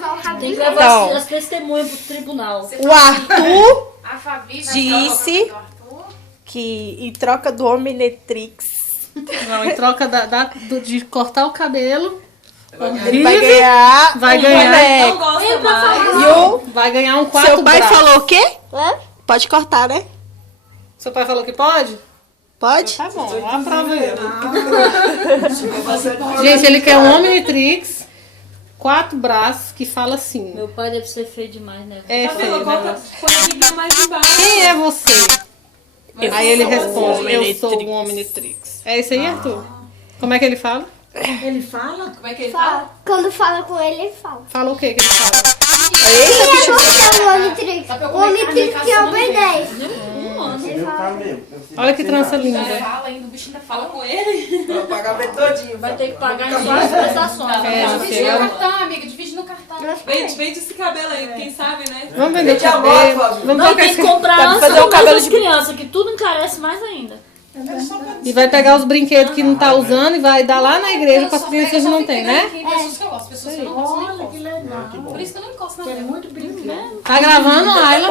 trocar o rabinho. Tem que levar Então. as testemunhas pro tribunal. O Arthur A Fabi disse do Arthur. que em troca do Omnitrix, Não, em troca de cortar o cabelo, ele vai ganhar vai um ganhar. boneco. Gosta mais. E o vai ganhar um quarto seu pai braço. falou o quê? Hã? Pode cortar, né? Seu pai falou que pode? Pode? Tá bom, aprova ele. Gente, ele quer um Omnitrix, 4 braços, que fala assim. Meu pai deve ser feio demais, né? É feio, né? Põe a Bíblia mais embaixo. Quem é você? Aí ele responde, eu Omnitrix. sou o Omnitrix. É isso aí, Arthur? Como é que ele fala? Ele fala? Como é que ele fala? Fala. Quando fala com ele, ele fala. Fala o que ele fala? Eita, bicho. Você é o Omnitrix. O Omnitrix que é o Ben 10. Ele fala. Olha que trança linda. Fala ainda, o bichinho ainda fala Fala com ele. O pagamento todinho. Vai ter que pagar em 4 prestações. É, Divide no filho. cartão, amiga, divide no cartão. Vende esse cabelo aí, quem sabe, né? Vamos vender o Vende a moto, cabelo. Fábio. Vamos Não, trocar tem esse... que comprar Dá pra antes fazer um cabelo das de- crianças, que tudo encarece mais ainda. E vai pegar os brinquedos que não tá usando e vai dar lá na igreja para as crianças que não tem, né? Tem pessoas que eu gosto, pessoas que eu não gosto, eu não Olha que encosto. legal. Por isso que eu não encosto na É dela. muito brinquedo. Tá gravando, Ayla?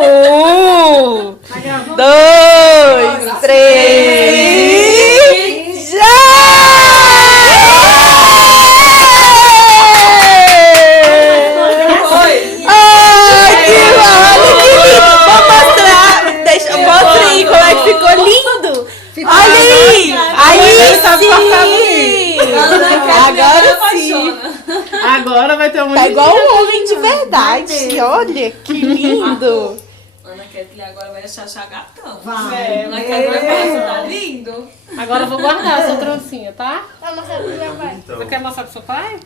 2, 3, já! Ai, que lindo! Vou mostrar. Deixa, mostra aí como é que ficou lindo. Olha aí! Aí sim! Agora sim! Agora vai ter um Tá igual um homem de verdade. Olha que lindo! Ana Kathleen agora vai achar gatão. Vai. Ana Kathleen vai falar que tá lindo. Agora eu vou guardar a sua trancinha, tá? Vou mostrar pro meu pai. Você quer mostrar pro seu pai?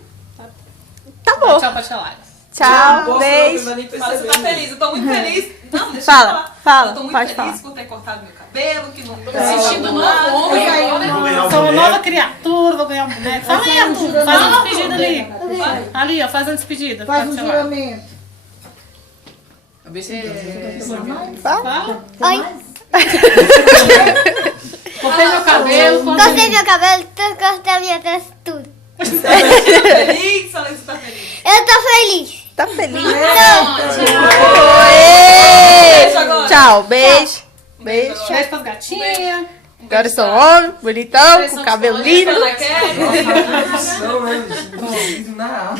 Tá bom. Tchau pra tia Laila. Tchau, beijo. Fala, você tá feliz? Eu tô muito feliz. Não, deixa Fala, eu falar. fala, Eu tô muito pode feliz falar. por ter cortado meu cabelo, que não tô Tô sentindo um novo homem agora. Sou uma nova criatura, vou ganhar um boneco. Fala aí, Arthur. Faz uma despedida ali. Ali, ó, faz uma despedida. Faz um Pra tia Laila. juramento. Fala. Oi. Cortei meu cabelo. Cortei meu cabelo, cortei a minha trança, tudo. Feliz? Fala que você tá feliz. Eu tô feliz. Tá feliz? Beijo agora. Tchau, beijo. Beijo. Beijo pras gatinhas. Agora eu sou homem, bonitão, com cabelo lindo. Ana Kathleen. Não, né? Na